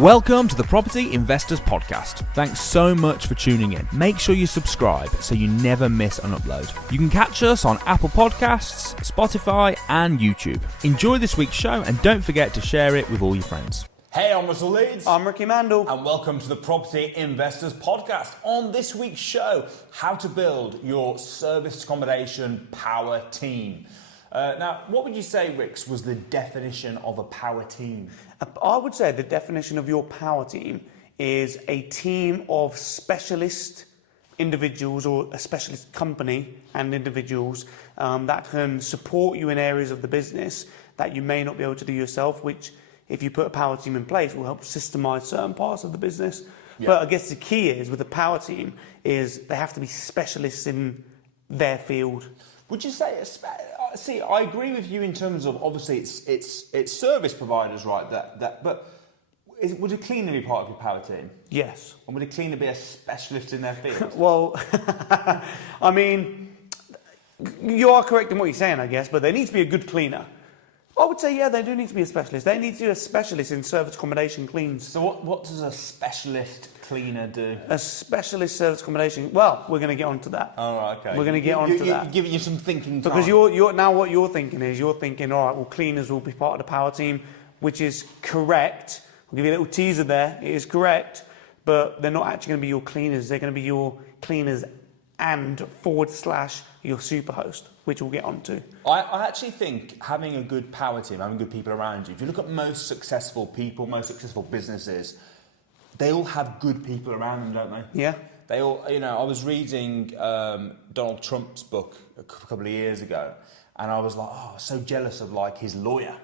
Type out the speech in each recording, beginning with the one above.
Welcome to the Property Investors Podcast. Thanks so much for tuning in. Make sure you subscribe so you never miss an upload. You can catch us on Apple Podcasts, Spotify, and YouTube. Enjoy this week's show and don't forget to share it with all your friends. Hey, I'm Russell Leeds. I'm Ricci Mandal. And welcome to the Property Investors Podcast. On this week's show, how to build your serviced accommodation power team. Now, what would you say, Rix, was the definition of a power team? I would say the definition of your power team is a team of specialist individuals or a specialist company and individuals that can support you in areas of the business that you may not be able to do yourself, which, if you put a power team in place, will help systemize certain parts of the business. Yeah. But I guess the key is, with a power team, is they have to be specialists in their field. Would you say, see, I agree with you in terms of, obviously, it's service providers, right? But would a cleaner be part of your power team? Yes. And would a cleaner be a specialist in their field? Well, I mean, you are correct in what you're saying, I guess, but there needs to be a good cleaner. I would say, yeah, they do need to be a specialist. They need to be a specialist in service accommodation cleans. So what does a specialist cleaner do? A specialist service accommodation, well, we're going to get onto that. All right, okay. We're going to get onto that. You're giving you some thinking time. Because you're now what you're thinking, all right, well, cleaners will be part of the power team, which is correct. I'll give you a little teaser there. It is correct, but they're not actually going to be your cleaners. They're going to be your cleaners and / your superhost, which we'll get onto. I actually think having a good power team, having good people around you, if you look at most successful people, most successful businesses, they all have good people around them, don't they? Yeah. They all, I was reading Donald Trump's book a couple of years ago, and I was like, so jealous of like his lawyer.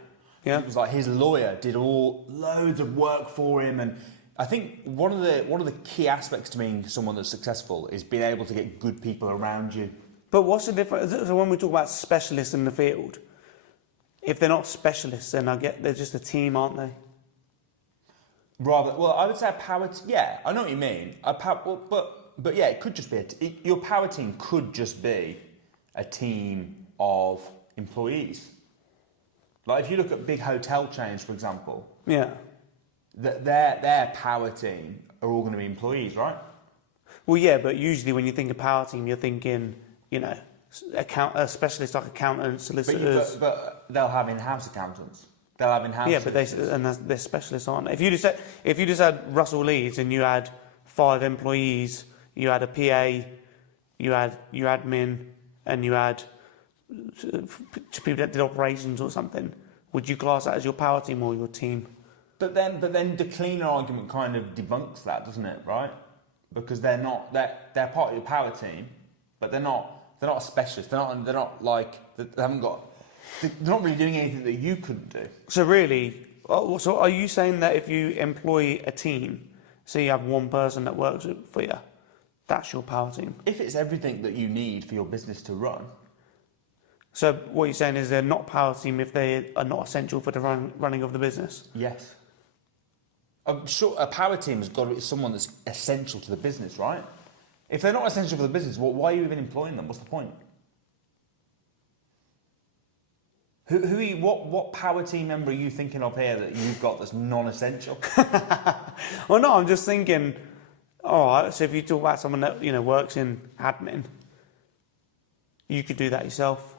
Yeah. It was like his lawyer did loads of work for him, and I think one of the key aspects to being someone that's successful is being able to get good people around you. But what's the difference? So when we talk about specialists in the field, if they're not specialists, then they're just a team, aren't they? Well, I would say a power. Yeah, I know what you mean. But yeah, it could just be your power team could just be a team of employees. Like if you look at big hotel chains, for example. Yeah. Their power team are all going to be employees, right? Well, yeah, but usually when you think of power team, you're thinking, a specialist like accountants, solicitors. But they'll have in-house accountants. They'll have in-house. Yeah, but they're specialists, aren't they? If you just had Russell Leeds and you had 5 employees, you had a PA, you had your admin, and you had people that did operations or something, would you class that as your power team or your team? But then the cleaner argument kind of debunks that, doesn't it? Right? Because they're part of your power team, but they're not a specialist. They're not really doing anything that you couldn't do. So really, so are you saying that if you employ a team, so you have one person that works for you, that's your power team? If it's everything that you need for your business to run. So what you're saying is they're not power team if they are not essential for the running of the business? Yes. I'm sure a power team has got to be someone that's essential to the business, right? If they're not essential for the business, why are you even employing them? What's the point? What power team member are you thinking of here that you've got that's non-essential? Well, no, I'm just thinking, all right, so if you talk about someone that, works in admin, you could do that yourself.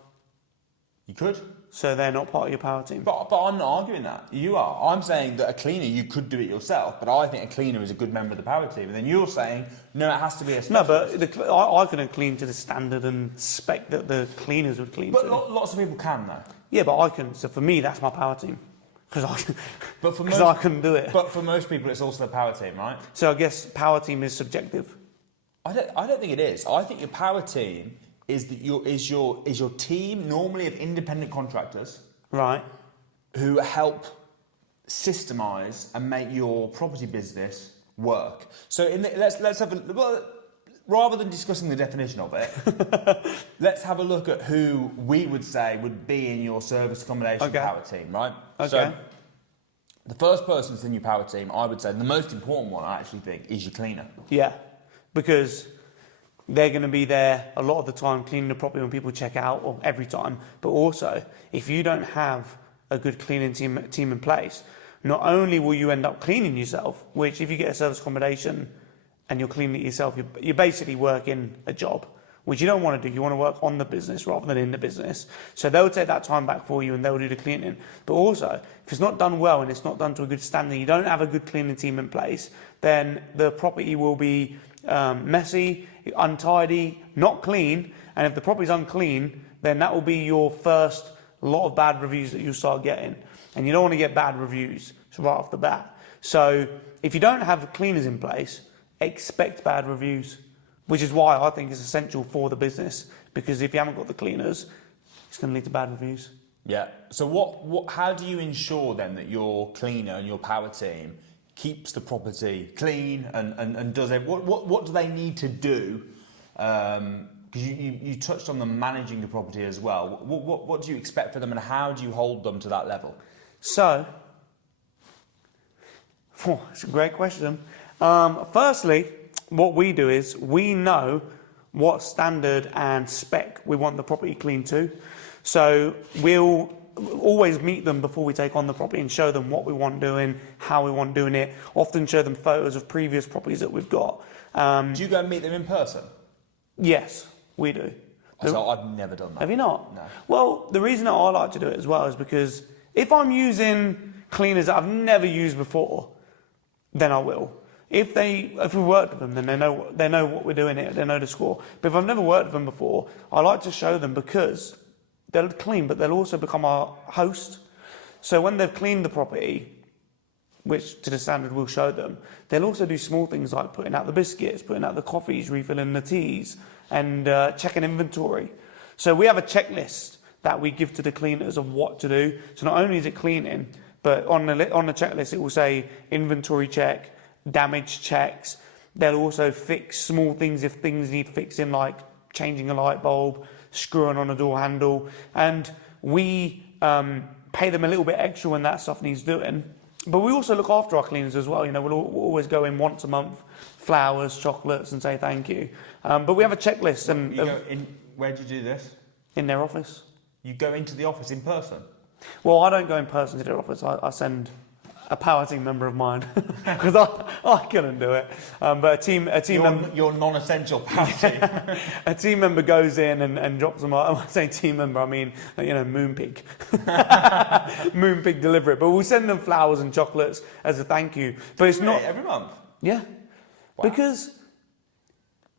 You could. So they're not part of your power team. But I'm not arguing that. You are. I'm saying that a cleaner, you could do it yourself, but I think a cleaner is a good member of the power team. And then you're saying, no, it has to be a specialist. No, but I couldn't clean to the standard and spec that the cleaners would clean to. But lots of people can, though. Yeah, but I couldn't. So for me, that's my power team. Because I I couldn't do it. But for most people, it's also the power team, right? So I guess power team is subjective. I don't think it is. I think your power team is your team normally of independent contractors, right, who help systemize and make your property business work. So let's have rather than discussing the definition of it, let's have a look at who we would say would be in your service accommodation power team, right? Okay. So the first person that's in your power team, I would say, the most important one, I actually think, is your cleaner. Yeah, because they're going to be there a lot of the time cleaning the property when people check out, or every time. But also, if you don't have a good cleaning team in place, not only will you end up cleaning yourself, which if you get a service accommodation and you're cleaning it yourself, you're basically working a job, which you don't want to do. You want to work on the business rather than in the business. So they'll take that time back for you and they'll do the cleaning. But also, if it's not done well and it's not done to a good standard, you don't have a good cleaning team in place, then the property will be messy, untidy, not clean. And if the property's unclean, then that will be your first lot of bad reviews that you'll start getting. And you don't want to get bad reviews right off the bat. So if you don't have cleaners in place, expect bad reviews, which is why I think it's essential for the business, because if you haven't got the cleaners, it's going to lead to bad reviews. Yeah. So how do you ensure then that your cleaner and your power team keeps the property clean and does it? What do they need to do? Because you touched on them managing the property as well. What do you expect for them, and how do you hold them to that level? So, it's a great question. Firstly, what we do is we know what standard and spec we want the property clean to. So we'll always meet them before we take on the property and show them what we want doing, how we want doing it. Often show them photos of previous properties that we've got. Do you go and meet them in person? Yes, we do. So I've never done that. Have you not? No. Well, the reason that I like to do it as well is because if I'm using cleaners that I've never used before, then I will. If we work with them, then they know what we're doing here, they know the score. But if I've never worked with them before, I like to show them because they'll clean, but they'll also become our host. So when they've cleaned the property, which to the standard we'll show them, they'll also do small things like putting out the biscuits, putting out the coffees, refilling the teas, and checking inventory. So we have a checklist that we give to the cleaners of what to do. So not only is it cleaning, but on the checklist it will say inventory check, damage checks. They'll also fix small things if things need fixing, like changing a light bulb, screwing on a door handle, and we pay them a little bit extra when that stuff needs doing. But we also look after our cleaners as well. You know, we'll always go in once a month, flowers, chocolates, and say thank you. But we have a checklist. And you go in, where do you do this? In their office. You go into the office in person? Well, I don't go in person to their office. I send a power team member of mine because I couldn't do it. But a team member, your non-essential power team. a team member goes in and drops them off. When I say team member, I mean Moonpig. Moonpig deliver it. But we'll send them flowers and chocolates as a thank you. But it's not every month. Yeah, wow. Because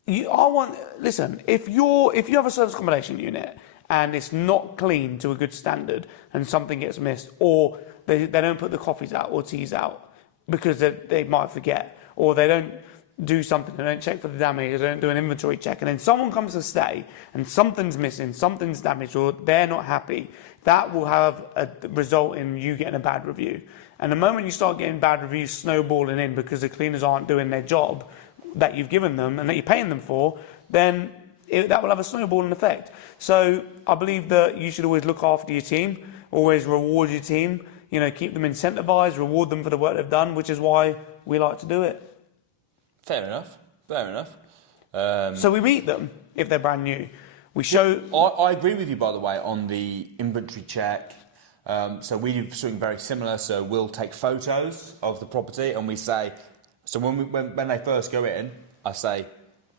listen. If you have a service accommodation unit and it's not clean to a good standard, and something gets missed, or they don't put the coffees out or teas out because they might forget, or they don't do something, they don't check for the damage, they don't do an inventory check, and then someone comes to stay and something's missing, something's damaged, or they're not happy, that will have a result in you getting a bad review. And the moment you start getting bad reviews snowballing in because the cleaners aren't doing their job that you've given them and that you're paying them for, then that will have a snowballing effect. So I believe that you should always look after your team, always reward your team, keep them incentivized, reward them for the work they've done, which is why we like to do it. Fair enough. So we meet them if they're brand new. We show... I agree with you, by the way, on the inventory check. So we do something very similar. So we'll take photos of the property and we say... So when they first go in, I say,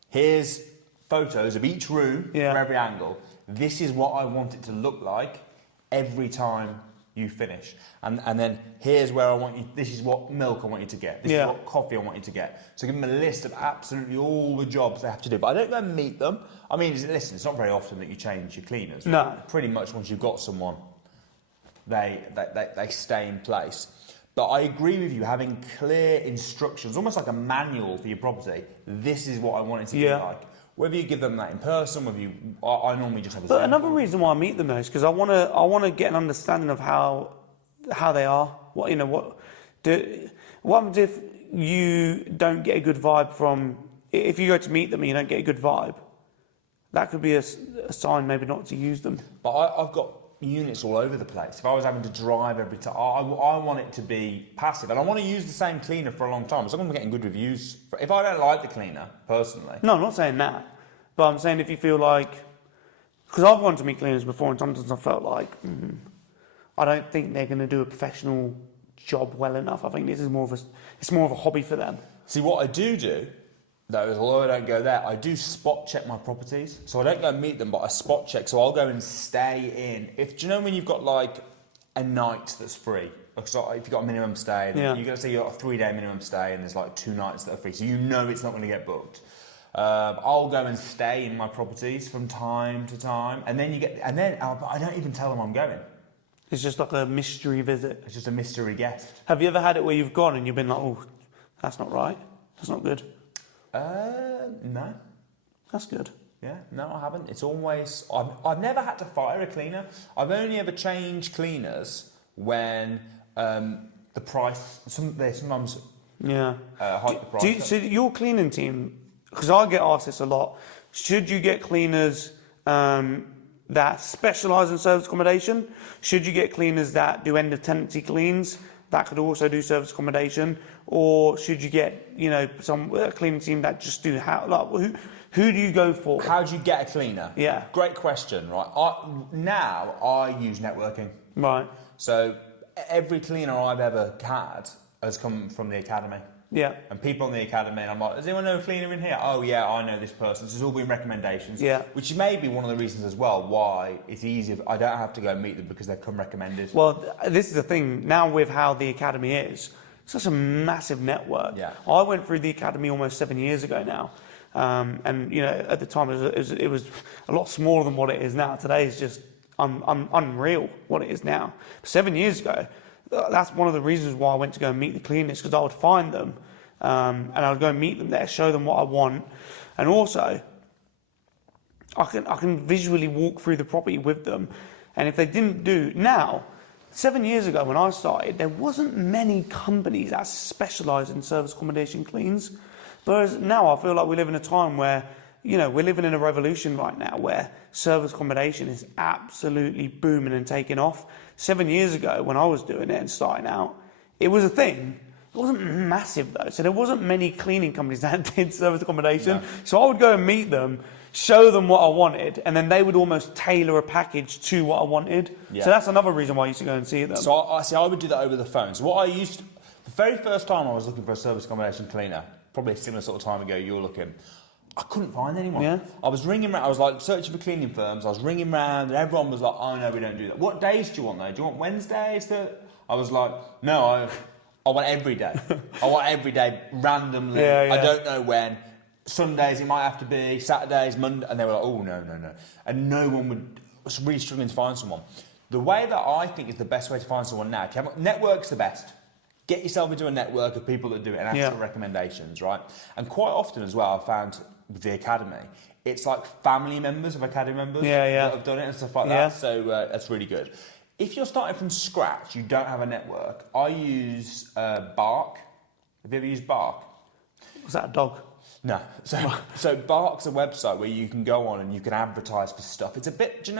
here's photos of each room from every angle. This is what I want it to look like every time you finish. And then here's where I want you, this is what milk I want you to get. This is what coffee I want you to get. So give them a list of absolutely all the jobs they have to do. But I don't go and meet them. I mean, listen, it's not very often that you change your cleaners. Right? No. Pretty much once you've got someone, they stay in place. But I agree with you, having clear instructions, almost like a manual for your property. This is what I want it to be like. Whether you give them that in person, I normally just have a... But another reason why I meet them though is because I want to get an understanding of how they are. What happens if you don't get a good vibe from... If you go to meet them and you don't get a good vibe, that could be a sign maybe not to use them. But I've got units all over the place. If I was having to drive every time, I want it to be passive, and I want to use the same cleaner for a long time. So I'm getting good reviews. If I don't like the cleaner personally, no, I'm not saying that, but I'm saying if you feel like, because I've wanted to meet cleaners before, and sometimes I felt like I don't think they're going to do a professional job well enough. I think this is more of a hobby for them. See, what I do, though, is although I don't go there, I do spot check my properties. So I don't go and meet them, but I spot check. So I'll go and stay in. Do you know when you've got like a night that's free? So if you've got a minimum stay, you're going to say you've got a 3-day minimum stay and there's like 2 nights that are free. So you know it's not going to get booked. I'll go and stay in my properties from time to time. And then I don't even tell them I'm going. It's just like a mystery visit. It's just a mystery guest. Have you ever had it where you've gone and you've been like, oh, that's not right. That's not good. No. That's good. Yeah, no, I haven't. It's always... I've never had to fire a cleaner. I've only ever changed cleaners when the price... They sometimes hike the price. So your cleaning team, because I get asked this a lot, should you get cleaners that specialise in service accommodation? Should you get cleaners that do end of tenancy cleans that could also do service accommodation? Or should you get, some cleaning team that just do who do you go for? How do you get a cleaner? Yeah. Great question, right? Now I use networking. Right. So every cleaner I've ever had has come from the academy. Yeah. And people in the academy, and I'm like, does anyone know a cleaner in here? Oh yeah, I know this person. This has all been recommendations. Yeah. Which may be one of the reasons as well why it's easier. I don't have to go and meet them because they've come recommended. Well, this is the thing. Now with how the academy is, it's such a massive network. Yeah. I went through the academy almost 7 years ago now. And at the time it was a lot smaller than what it is now. Today is just unreal what it is now. 7 years ago, that's one of the reasons why I went to go and meet the cleaners, because I would find them and I would go and meet them there, show them what I want, and also I can visually walk through the property with them. And if they didn't do now, 7 years ago when I started, there wasn't many companies that specialise in service accommodation cleans. Whereas now I feel like we live in a time where, we're living in a revolution right now where service accommodation is absolutely booming and taking off. 7 years ago when I was doing it and starting out, it was a thing. It wasn't massive though. So there wasn't many cleaning companies that did service accommodation. No. So I would go and meet them, show them what I wanted, and then they would almost tailor a package to what I wanted. Yeah. So that's another reason why I used to go and see them. So I would do that over the phone. So what I used to, the very first time I was looking for a service accommodation cleaner, probably a similar sort of time ago you were looking, I couldn't find anyone. Yeah. I was ringing around, I was like searching for cleaning firms, I was ringing around and everyone was like, oh no, we don't do that. What days do you want though? Do you want Wednesdays? I was like, no, I want every day. I want every day, randomly. Yeah. I don't know when. Sundays it might have to be, Saturdays, Monday, and they were like, oh no. And no one was really struggling to find someone. The way that I think is the best way to find someone now, network's the best. Get yourself into a network of people that do it and ask for recommendations, right? And quite often as well, I found with the academy, it's like family members of academy members that have done it and stuff like that. So that's really good. If you're starting from scratch, you don't have a network. I use Bark. Have you ever used Bark? Was that a dog? No. So Bark's a website where you can go on and you can advertise for stuff. It's a bit,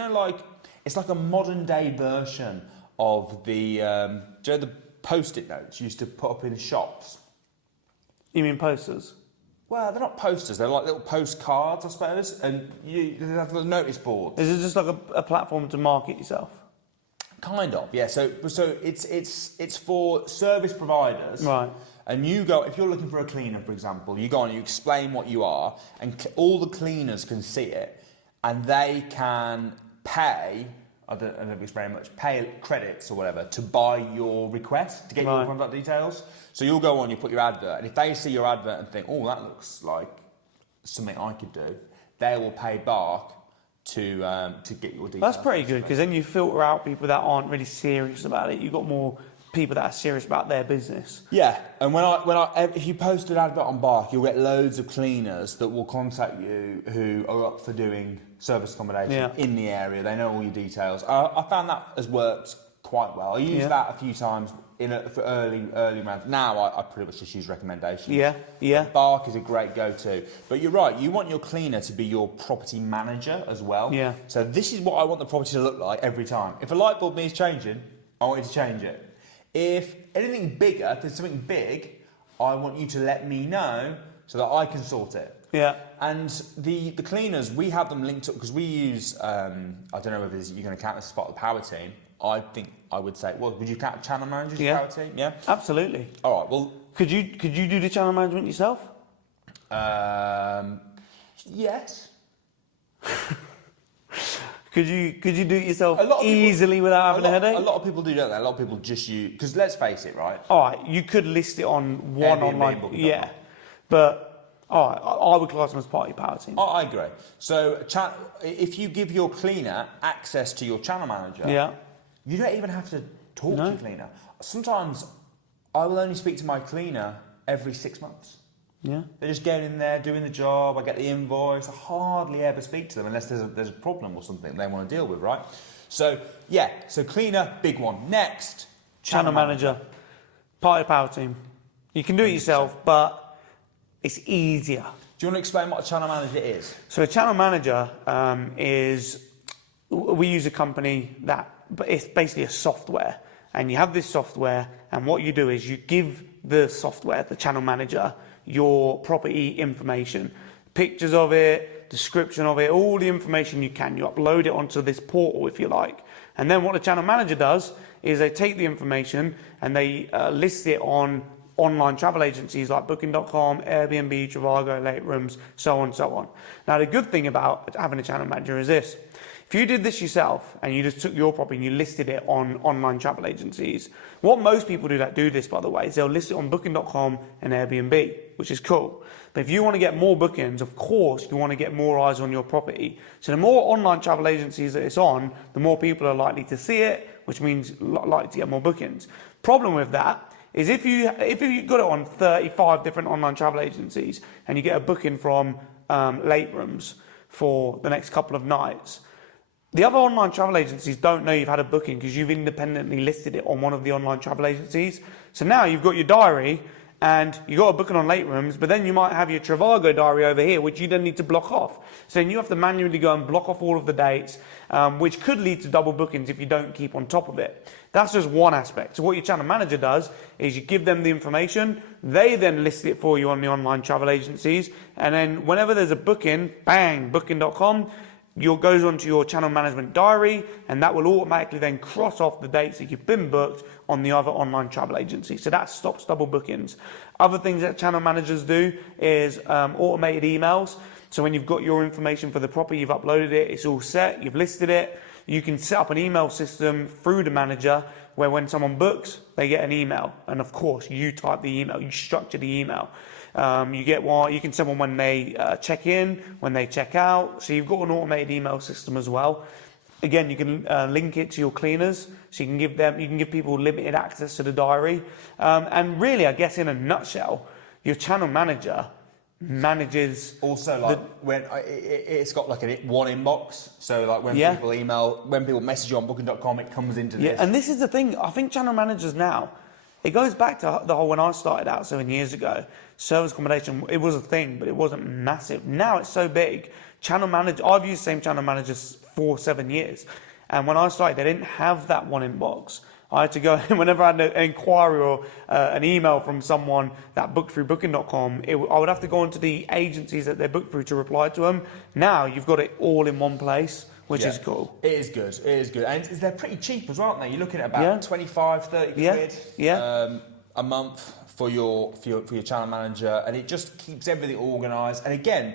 it's like a modern day version of the Post-it notes you used to put up in shops. You mean posters? Well, they're not posters. They're like little postcards, I suppose. And they have the notice boards. Is it just like a platform to market yourself? Kind of, yeah. So it's for service providers. Right. And you go, if you're looking for a cleaner, for example, you go on, you explain what you are, and all the cleaners can see it, and they can pay. I don't know if it's very much, pay credits or whatever to buy your request, to get your contact details. So you'll go on, you put your advert, and if they see your advert and think, oh, that looks like something I could do, they will pay Bark to get your details. That's pretty good, because then you filter out people that aren't really serious about it. You've got more people that are serious about their business. Yeah, and if you post an advert on Bark, you'll get loads of cleaners that will contact you who are up for doing service accommodation in the area. They know all your details. I found that has worked quite well. I used that a few times for early rounds. Now I pretty much just use recommendations. Yeah. Bark is a great go-to. But you're right, you want your cleaner to be your property manager as well. Yeah. So this is what I want the property to look like every time. If a light bulb needs changing, I want you to change it. If anything bigger, if there's something big, I want you to let me know so that I can sort it. Yeah. And the cleaners, we have them linked up because we use, I don't know whether you're going to count this as part of the power team. I think I would say, well, would you count channel managers as power team? Yeah. Absolutely. All right. Well, could you do the channel management yourself? Yes. Could you do it yourself easily without having a headache? A lot of people do, don't they? A lot of people just use, because let's face it, right? All right, you could list it on one AirBnB online, booking.com. but all right, I would class them as part of your power team. I agree. So if you give your cleaner access to your channel manager, you don't even have to talk to your cleaner. Sometimes I will only speak to my cleaner every 6 months. Yeah. They're just getting in there, doing the job, I get the invoice, I hardly ever speak to them unless there's a problem or something they want to deal with, right? So, yeah, so cleaner, big one. Next, channel manager. Part of your power team. You can do it yourself, but it's easier. Do you want to explain what a channel manager is? So a channel manager is, we use a company but it's basically a software. And you have this software, and what you do is you give the software, the channel manager, your property information, pictures of it, description of it, all the information you can. You upload it onto this portal, if you like. And then what the channel manager does is they take the information and they list it on online travel agencies like Booking.com, Airbnb, Trivago, Late Rooms, so on and so on. Now, the good thing about having a channel manager is this. If you did this yourself and you just took your property and you listed it on online travel agencies, what most people that do this, by the way, is they'll list it on Booking.com and Airbnb, which is cool. But if you want to get more bookings, of course, you want to get more eyes on your property. So the more online travel agencies that it's on, the more people are likely to see it, which means likely to get more bookings. Problem with that is if you got it on 35 different online travel agencies and you get a booking from Late Rooms for the next couple of nights, the other online travel agencies don't know you've had a booking because you've independently listed it on one of the online travel agencies. So now you've got your diary and you've got a booking on Late Rooms, but then you might have your Trivago diary over here, which you then need to block off. So then you have to manually go and block off all of the dates, which could lead to double bookings if you don't keep on top of it. That's just one aspect. So what your channel manager does is you give them the information, they then list it for you on the online travel agencies, and then whenever there's a booking, bang, Booking.com, goes onto your channel management diary, and that will automatically then cross off the dates that you've been booked on the other online travel agency. So that stops double bookings. Other things that channel managers do is automated emails. So when you've got your information for the property, you've uploaded it, it's all set, you've listed it, you can set up an email system through the manager where when someone books, they get an email. And of course, you type the email, you structure the email. You get one, you can send one when they check in, when they check out. So you've got an automated email system as well. Again, you can link it to your cleaners, so you can give people limited access to the diary. And really, I guess in a nutshell, your channel manager manages also like when it's got like one inbox. So like when people email, when people message you on Booking.com, it comes into this. Yeah, and this is the thing. I think channel managers now, it goes back to the whole when I started out 7 years ago. Service accommodation, it was a thing, but it wasn't massive. Now it's so big. Channel manager, I've used the same channel managers for 7 years. And when I started, they didn't have that one inbox. I had to go, whenever I had an inquiry or an email from someone that booked through Booking.com, I would have to go onto the agencies that they booked through to reply to them. Now you've got it all in one place, which is cool. It is good. It is good. And they're pretty cheap as well, aren't they? You're looking at about 25, 30 quid a month for your channel manager, and it just keeps everything organised. And again,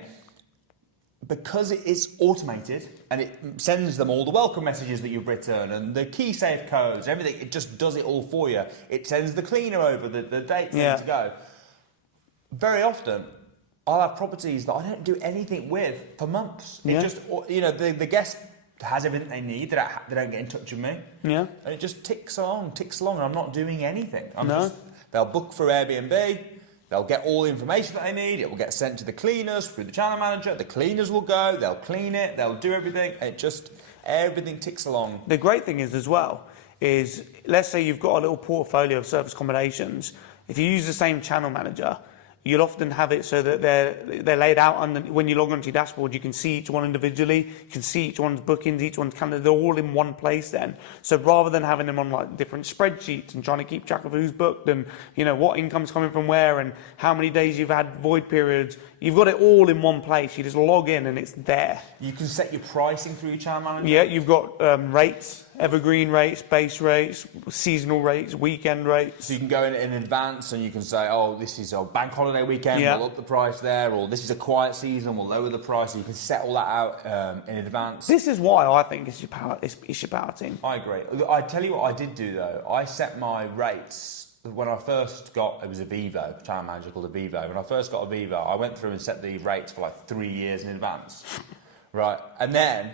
because it is automated and it sends them all the welcome messages that you've written and the key safe codes, everything, it just does it all for you. It sends the cleaner over the dates they need to go. Very often, I'll have properties that I don't do anything with for months. It just, the guest has everything they need. They don't get in touch with me. Yeah. And it just ticks along, and I'm not doing anything. They'll book for Airbnb. They'll get all the information that they need. It will get sent to the cleaners through the channel manager. The cleaners will go. They'll clean it. They'll do everything. Everything ticks along. The great thing is as well is, let's say you've got a little portfolio of service accommodations. If you use the same channel manager, you'll often have it so that they're laid out under, when you log onto your dashboard, you can see each one individually, you can see each one's bookings, each one's calendar, they're all in one place then. So rather than having them on like different spreadsheets and trying to keep track of who's booked and, you know, what income's coming from where and how many days you've had void periods, you've got it all in one place. You just log in and it's there. You can set your pricing through your channel manager? Yeah, you've got rates, evergreen rates, base rates, seasonal rates, weekend rates. So you can go in advance and you can say, oh, this is a bank holiday weekend, we'll up the price there, or this is a quiet season, we'll lower the price. So you can set all that out in advance. This is why I think it's your power team. I agree. I tell you what I did do though. I set my rates when I first got, it was a Vivo, channel manager called a Vivo. When I first got a Vivo, I went through and set the rates for like 3 years in advance. Right, and then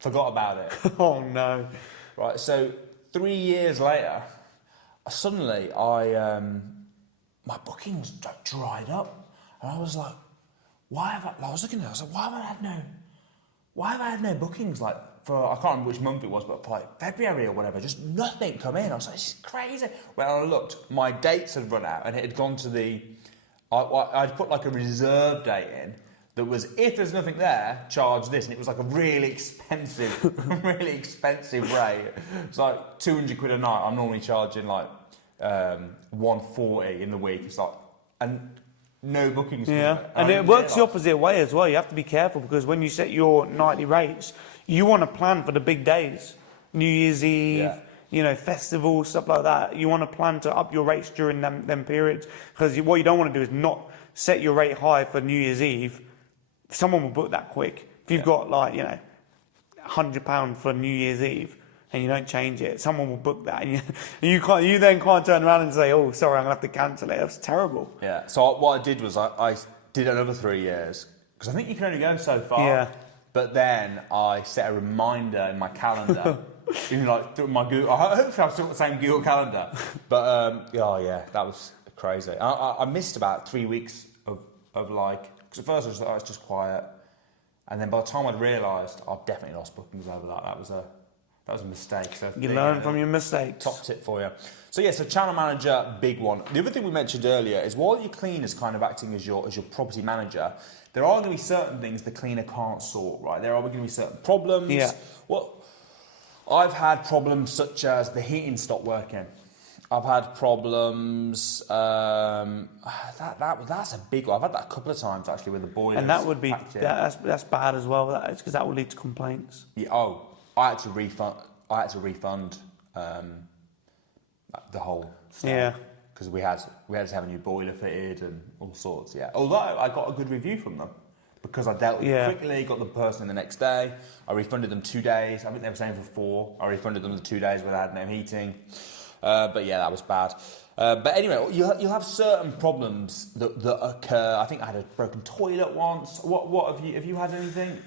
forgot about it. Oh no. Right, so 3 years later, suddenly my bookings dried up, and I was like, why have I was looking at it, I was like, why have I had no bookings like for, I can't remember which month it was, but for like February or whatever, just nothing come in. I was like, this is crazy. When I looked, my dates had run out and it had gone to I'd put like a reserve date in that was, if there's nothing there, charge this, and it was like a really expensive rate. It's like 200 quid a night. I'm normally charging like 140 in the week. It's like, and no bookings. Yeah, and it works the opposite way as well. You have to be careful because when you set your nightly rates, you want to plan for the big days, New Year's Eve, you know, festivals, stuff like that. You want to plan to up your rates during them periods, because what you don't want to do is not set your rate high for New Year's Eve. Someone will book that quick. If you've got like, you know, £100 for New Year's Eve and you don't change it, someone will book that, and you then can't turn around and say, oh, sorry, I'm gonna have to cancel it. That's terrible. Yeah. So what I did was I did another 3 years, because I think you can only go so far. Yeah. But then I set a reminder in my calendar, even like through my Google. Hopefully I've still got the same Google calendar. But that was crazy. I missed about 3 weeks of like, because at first I was like, oh, it's just quiet, and then by the time I'd realised, I've definitely lost bookings over that. That was a mistake. So you learn from your mistakes. Top tip for you. So yeah, so channel manager, big one. The other thing we mentioned earlier is while your cleaner's kind of acting as your property manager, there are going to be certain things the cleaner can't sort, right? There are going to be certain problems. Yeah. Well, I've had problems such as the heating stopped working. I've had problems. That's a big one. I've had that a couple of times actually with the boilers. And that would be that's bad as well. That is, because that would lead to complaints. Yeah, I had to refund the whole thing. Yeah. Because we had to have a new boiler fitted and all sorts. Yeah. Although I got a good review from them because I dealt with it quickly, got the person in the next day. I refunded them 2 days. I think they were saying for 4. I refunded them the 2 days where they had no heating. But yeah, that was bad. But anyway, you'll have certain problems that occur. I think I had a broken toilet once. What have you had anything?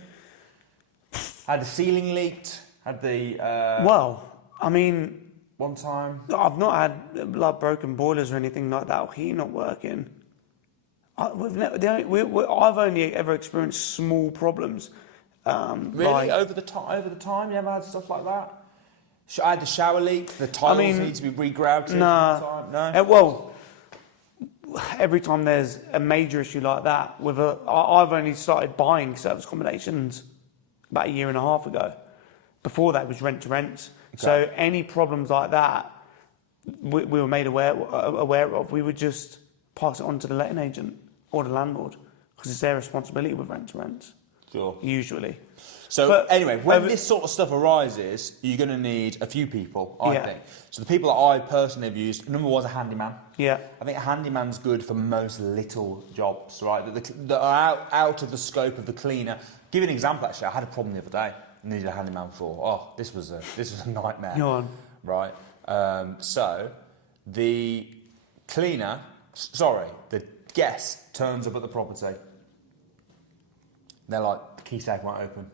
Had the ceiling leaked? Had the well, I mean, one time I've not had like broken boilers or anything like that, or heat not working. I've only ever experienced small problems. Really, over the time, you ever had stuff like that? I had the shower leak. The tiles need to be re-grouted. Nah. No. Well, every time there's a major issue like that, I've only started buying service accommodations about 1.5 years ago. Before that, it was rent to rent. Okay. So any problems like that, we were made aware of. We would just pass it on to the letting agent or the landlord, because it's their responsibility with rent to rent. Sure. Usually. So anyway, when this sort of stuff arises, you're going to need a few people, I think. So the people that I personally have used, number one is a handyman. Yeah. I think a handyman's good for most little jobs, right? That are out of the scope of the cleaner. Give you an example, actually. I had a problem the other day. I needed a handyman for. Oh, this was a nightmare. Go on. Right. So the guest turns up at the property. They're like, the key safe won't open.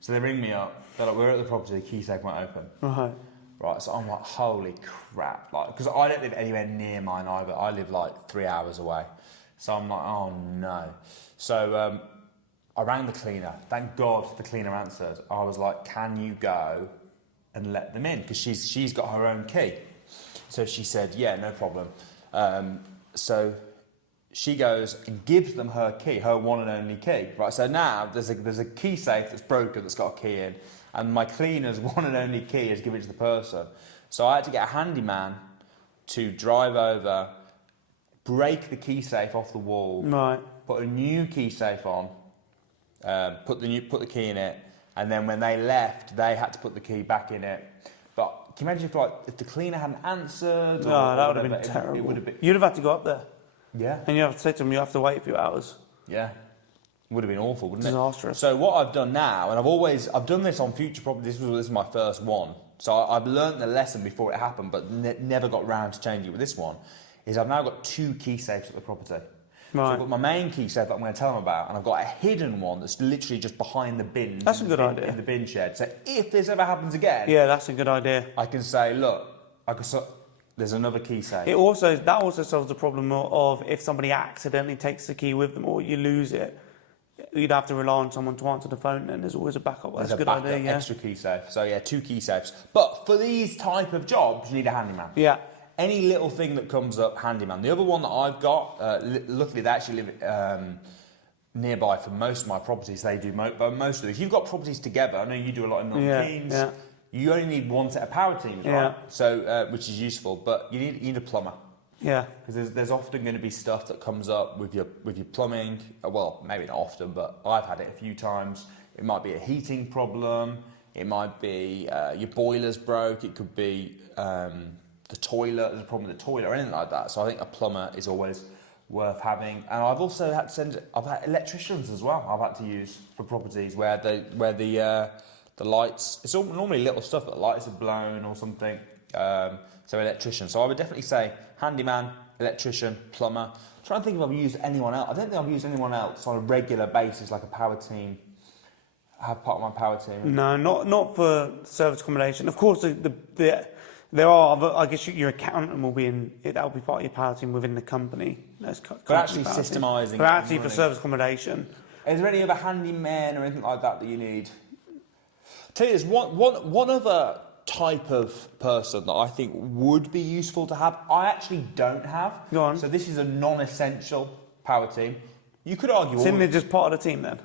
So they ring me up. They're like, we're at the property, the key safe won't open. Right. So I'm like, holy crap. Like, because I don't live anywhere near mine either. I live like 3 hours away. So I'm like, oh no. So I rang the cleaner. Thank God the cleaner answered. I was like, can you go and let them in? Because she's got her own key. So she said, yeah, no problem. So she goes and gives them her key, her one and only key. Right. So now there's a key safe that's broken that's got a key in, and my cleaner's one and only key is given to the person. So I had to get a handyman to drive over, break the key safe off the wall, Right. put a new key safe on, put the key in it, and then when they left, they had to put the key back in it. But can you imagine if the cleaner hadn't answered? No, that would have been terrible. It would have been. You'd have had to go up there. Yeah. And you have to say to them, you have to wait a few hours. Yeah. Would have been awful, wouldn't Disastrous. it? So what I've done now, and I've done this on future properties. This is my first one. So I've learnt the lesson before it happened, but never got round to changing it with this one. Is I've now got 2 key safes at the property. So Right. I've got my main key safe that I'm going to tell them about, and I've got a hidden one that's literally just behind the bin. That's a good idea. In the bin shed. So if this ever happens again, Yeah, that's a good idea. I can say, look, there's another key safe. That also solves the problem of if somebody accidentally takes the key with them or you lose it, you'd have to rely on someone to answer the phone. Then there's always a backup. That's a good idea. Yeah. Extra key safe. So yeah, 2 key safes. But for these type of jobs, you need a handyman. Yeah. Any little thing that comes up, handyman. The other one that I've got, luckily they actually live nearby for most of my properties. They do most of it. If you've got properties together, I know you do a lot in Milton Keynes. Yeah. You only need one set of power teams, right? Yeah. So which is useful, but you need a plumber. Yeah. Because there's often going to be stuff that comes up with your plumbing. Well, maybe not often, but I've had it a few times. It might be a heating problem. It might be your boiler's broke. It could be the toilet. There's a problem with the toilet or anything like that. So I think a plumber is always worth having. And I've also had to I've had electricians as well. I've had to use for properties where the lights. It's all normally little stuff, but the lights are blown or something. So electrician. So I would definitely say handyman, electrician, plumber. I'm trying to think if I've used anyone else. I don't think I've used anyone else on a regular basis, like a power team. I have part of my power team. No, not for service accommodation. Of course, there are other, I guess your accountant will be in it. That will be part of your power team within the company. But actually systemising. But actually for service accommodation. Is there any other handyman or anything like that you need? Tell you this, one other type of person that I think would be useful to have, I actually don't have. Go on. So this is a non-essential power team. You could argue... Isn't it just part of the team then?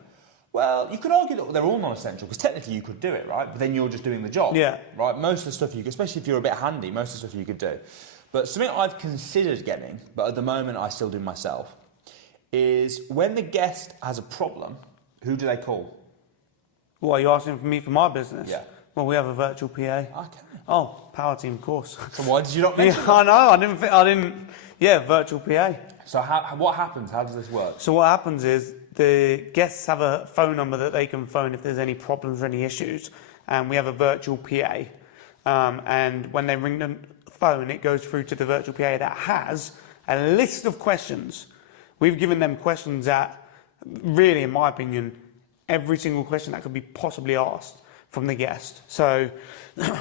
Well, you could argue that they're all non-essential, because technically you could do it, right? But then you're just doing the job. Yeah. Right? Most of the stuff you could, especially if you're a bit handy, most of the stuff you could do. But something I've considered getting, but at the moment I still do myself, is when the guest has a problem, who do they call? What, are you asking for me for my business? Yeah. Well, we have a virtual PA. Okay. Oh, power team, of course. So why did you not mention Yeah, I know. I didn't. Yeah, virtual PA. So what happens? How does this work? So what happens is the guests have a phone number that they can phone if there's any problems or any issues, and we have a virtual PA. And when they ring the phone, it goes through to the virtual PA that has a list of questions. We've given them questions that, really, in my opinion, every single question that could be possibly asked from the guest. So,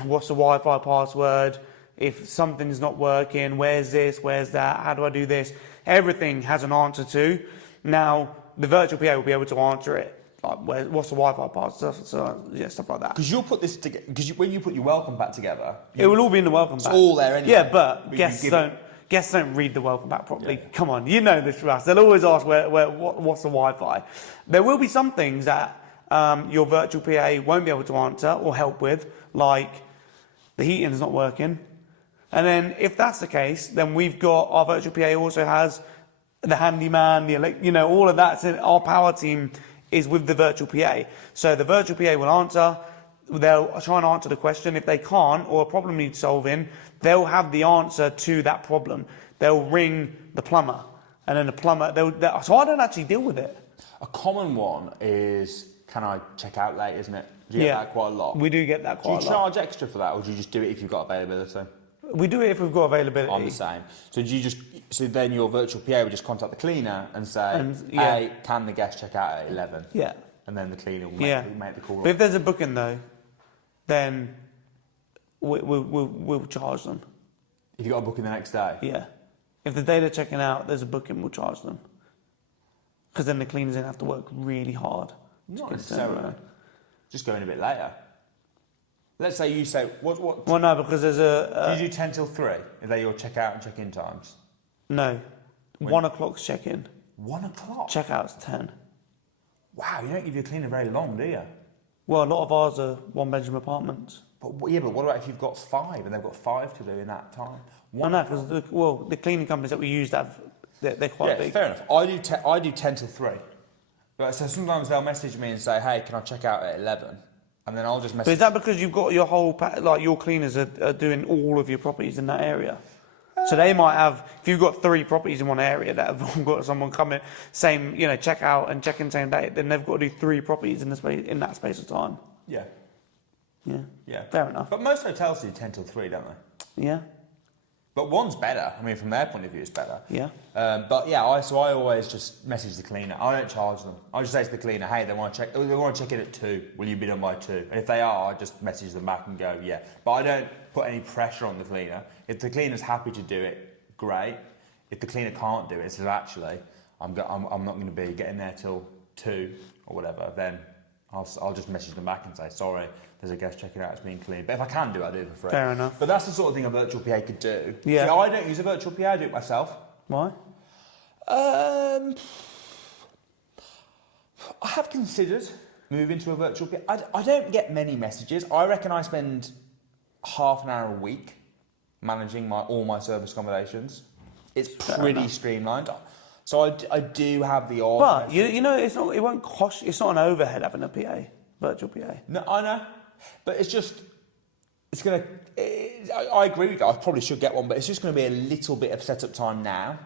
what's the Wi-Fi password? If something's not working, where's this, where's that, how do I do this? Everything has an answer to. Now, the virtual PA will be able to answer it. Like, what's the Wi-Fi password? So, yeah, stuff like that. Because you'll put this together, because when you put your welcome pack together... It will all be in the welcome pack. It's all there anyway. Yeah, but guests don't read the welcome pack properly. Yeah. Come on, you know this, Russ. They'll always ask what's the Wi-Fi. There will be some things that your virtual PA won't be able to answer or help with, like the heating is not working. And then if that's the case, then we've got our virtual PA also has the handyman, all of that. So our power team is with the virtual PA. So the virtual PA will answer. They'll try and answer the question. If they can't, or a problem needs solving, they'll have the answer to that problem. They'll ring the plumber, and then the plumber. So I don't actually deal with it. A common one is, can I check out late? Isn't it? Do you get that quite a lot? We do get that quite a lot. Do you charge extra for that, or do you just do it if you've got availability? We do it if we've got availability. I'm the same. So then your virtual PA would just contact the cleaner and say, hey, can the guest check out at 11? Yeah. And then the cleaner will make the call. But if there's a booking though, then we'll charge them. If you've got a booking the next day? Yeah. If the day they're checking out, there's a booking, we'll charge them. Because then the cleaners don't have to work really hard. Not necessarily. Just go in a bit later. Let's say you say, what? Well, no, because there's a... do you do 10 till 3? Are they your check-out and check-in times? No. 1 o'clock's check-in. 1 o'clock? Check-out's 10. Wow, you don't give your cleaner very long, do you? Well, a lot of ours are one-bedroom apartments. But what about if you've got 5 and they've got 5 to do in that time? I know, because the cleaning companies that we use, they're quite big. Fair enough. I do 10 till 3. But so sometimes they'll message me and say, hey, can I check out at 11? And then I'll just message. But is that because you've got your whole, your cleaners are doing all of your properties in that area? So they might have, if you've got 3 properties in one area that have all got someone coming, same, check out and check in same day, then they've got to do 3 properties in that space of time. Yeah. Yeah. Fair enough. But most hotels do 10 till 3, don't they? Yeah. But one's better. I mean, from their point of view, it's better. Yeah. But yeah, I always just message the cleaner. I don't charge them. I just say to the cleaner, hey, they want to check in at 2. Will you be done by 2? And if they are, I just message them back and go, yeah. But I don't put any pressure on the cleaner. If the cleaner's happy to do it, great. If the cleaner can't do it, says actually, I'm not going to be getting there till 2 or whatever, then I'll just message them back and say, sorry, there's a guest checking out, it's being cleaned. But if I can do it, I do it for free. Fair enough. But that's the sort of thing a virtual PA could do. Yeah. See, I don't use a virtual PA, I do it myself. Why? I have considered moving to a virtual PA. I don't get many messages. I reckon I spend half an hour a week managing all my service accommodations. It's pretty streamlined. So I do have the odd. But it's not. It won't cost. It's not an overhead having a PA, virtual PA. No, I know, but it's gonna. I agree with you. I probably should get one, but it's just going to be a little bit of setup time now.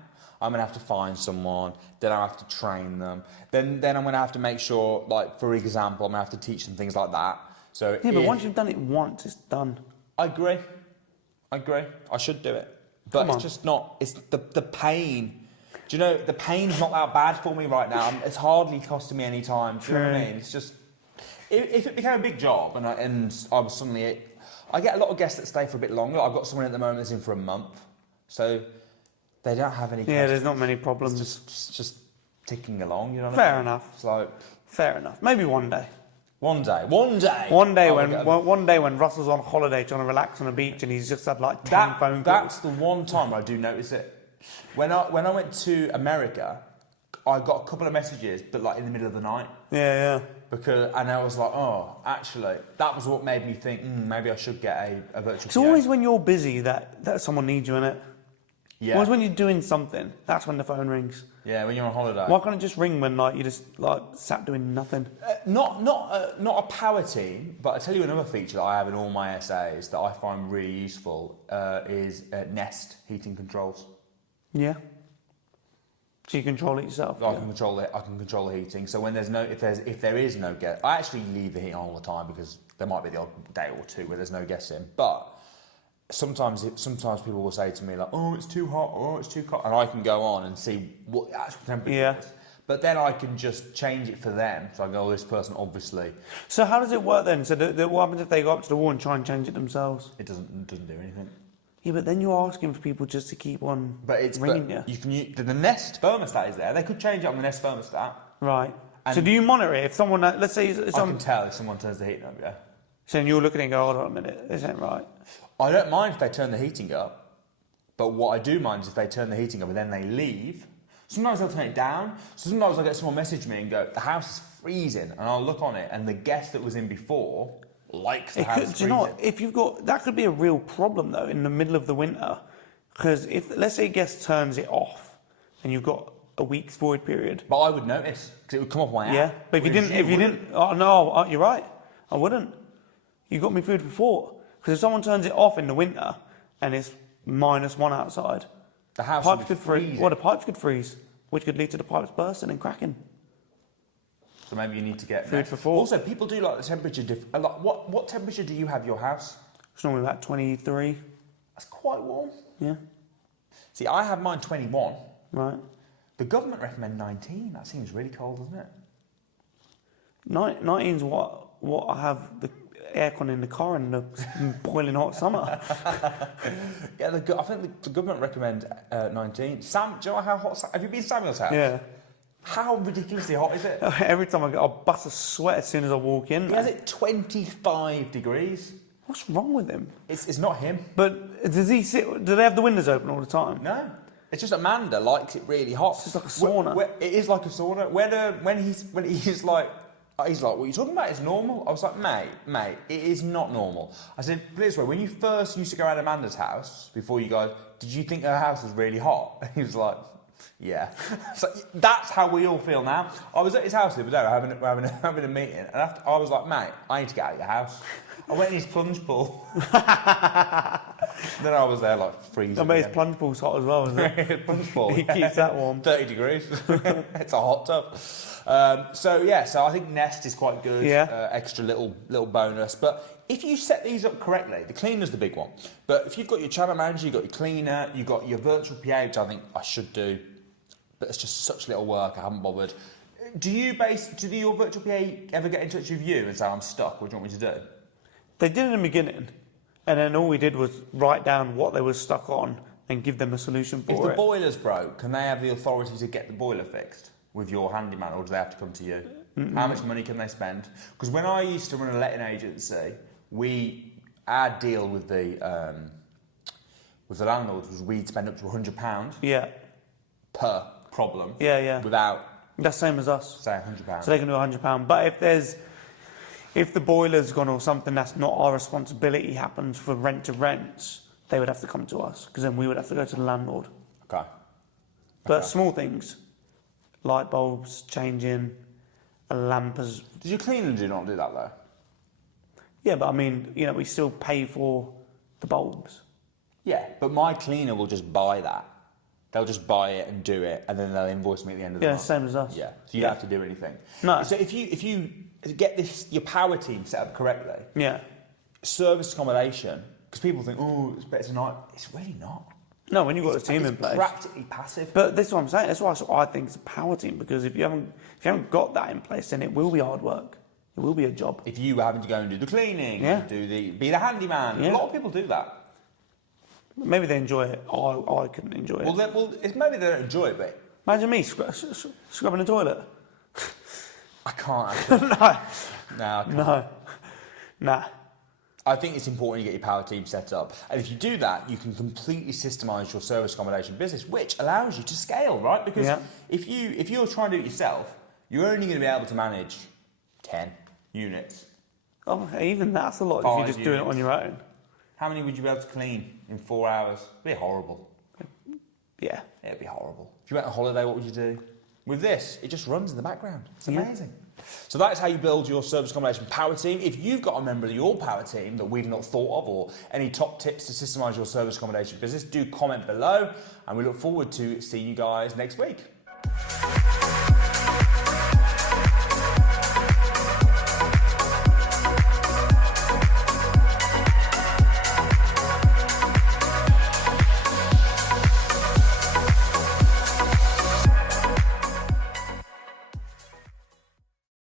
I'm going to have to find someone, then I have to train them, then I'm going to have to make sure, like for example, I'm going to have to teach them things like that. So yeah, but once you've done it once, it's done. I agree. I should do it, but it's just not. It's the pain. Do you know, the pain's not that bad for me right now. It's hardly costing me any time. Do you know what I mean? It's just, if it became a big job and I was suddenly, I get a lot of guests that stay for a bit longer. I've got someone at the moment that's in for a month. So they don't have any questions. Yeah, there's not many problems. It's just ticking along, you know what I Fair mean? enough. It's like, fair enough. Maybe one day. One day. One day when Russell's on holiday trying to relax on a beach and he's just had like 10 phone calls. That's the one time I do notice it. When I went to America, I got a couple of messages, but like in the middle of the night. Yeah. And I was like, oh, actually, that was what made me think, maybe I should get a virtual It's PA. always when you're busy that someone needs you in it. Yeah. Always when you're doing something, that's when the phone rings. Yeah, when you're on holiday. Why can't it just ring when you just sat doing nothing? Not a power team, but I tell you another feature that I have in all my essays that I find really useful is Nest heating controls. Yeah. So you control it yourself. I can control the heating. So when if there is no guest, I actually leave the heat on all the time because there might be the odd day or two where there's no guests in. But sometimes people will say to me like, oh, it's too hot, or it's too cold, and I can go on and see what the actual temperature is. But then I can just change it for them. So I go, oh, this person obviously. So how does it work then? So what happens if they go up to the wall and try and change it themselves? It doesn't do anything. Yeah, but then you're asking for people just to keep on ringing you. You can the Nest thermostat is there. They could change it on the Nest thermostat. Right. So do you monitor it? If someone, let's say I can tell if someone turns the heating up, yeah. So you're looking and go, hold on a minute, this ain't right. I don't mind if they turn the heating up, but what I do mind is if they turn the heating up and then they leave. Sometimes they'll turn it down. So sometimes I get someone message me and go, the house is freezing, and I'll look on it, and the guest that was in before likes the house freezing. Do you know what? If you've got, that could be a real problem though in the middle of the winter, because if let's say a guest turns it off, and you've got a week's void period. But I would notice because it would come off my app. Yeah, but if you didn't, oh no, you're right. I wouldn't. You got me food for thought. Because if someone turns it off in the winter and it's -1 outside, the house could freeze. Well, the pipes could freeze, which could lead to the pipes bursting and cracking. So maybe you need to get food for thought. Also, people do like the temperature. What temperature do you have your house? It's normally about 23. That's quite warm. Yeah. See, I have mine 21. Right. The government recommend 19. That seems really cold, doesn't it? 19's what I have the aircon in the car in the boiling hot summer. Yeah, I think the government recommend 19. Sam, do you know how hot? Have you been to Samuel's house? Yeah. How ridiculously hot is it? Every time I'll bust a sweat as soon as I walk in. He has it 25 degrees. What's wrong with him? It's not him. But does he sit? Do they have the windows open all the time? No. It's just Amanda likes it really hot. It's just like a sauna. It is like a sauna. When he's like, what are you talking about? It's normal. I was like, mate, it is not normal. I said, put it this way, when you first used to go around Amanda's house, before you guys, did you think her house was really hot? And he was like, yeah. So that's how we all feel now. I was at his house the other day, having a meeting, and after, I was like, mate, I need to get out of your house. I went in his plunge pool. Then I was there like freezing. I bet his plunge pool's hot as well, isn't it? Plunge pool. He keeps that warm. 30 degrees. It's a hot tub. So I think Nest is quite good. Yeah. Extra little bonus. But if you set these up correctly, the cleaner's the big one. But if you've got your channel manager, you've got your cleaner, you've got your virtual PA, which I think I should do, but it's just such little work, I haven't bothered. Do your virtual PA ever get in touch with you and say, I'm stuck, what do you want me to do? They did in the beginning, and then all we did was write down what they were stuck on and give them a solution for it. If the boiler's broke, can they have the authority to get the boiler fixed with your handyman, or do they have to come to you? How much money can they spend? Because when I used to run a letting agency, our deal with the landlords was we'd spend up to £100 per problem. Yeah. Without, that's same as us. say, £100. So they can do £100. But if the boiler's gone or something that's not our responsibility happens for rent to rents, they would have to come to us, because then we would have to go to the landlord. Okay. But small things, light bulbs, changing, a lamp as... Did your cleaner not do that though? Yeah, but I mean, we still pay for the bulbs. Yeah, but my cleaner will just buy that. They'll just buy it and do it, and then they'll invoice me at the end of the month. Yeah, same as us. Yeah, so you don't have to do anything. No. So if you get your power team set up correctly, service accommodation, because people think, oh, it's better tonight. It's really not. No, when you've got a team in place. It's practically passive. But this is what I'm saying. That's why I think it's a power team, because if you haven't got that in place, then it will be hard work. It will be a job. If you were having to go and do the cleaning, be the handyman, a lot of people do that. Maybe they enjoy it. I couldn't enjoy it. It's maybe they don't enjoy it, but imagine me scrubbing a toilet. I can't actually. No, I can't. No. I think it's important you get your power team set up. And if you do that, you can completely systemise your service accommodation business, which allows you to scale, right? Because if you're trying to do it yourself, you're only going to be able to manage 10 units. Oh, even that's a lot if you're just doing it on your own. How many would you be able to clean in 4 hours? It'd be horrible. Yeah. It'd be horrible. If you went on holiday, what would you do? With this, it just runs in the background. It's amazing. So that is how you build your service accommodation power team. If you've got a member of your power team that we've not thought of, or any top tips to systemise your service accommodation business, do comment below, and we look forward to seeing you guys next week.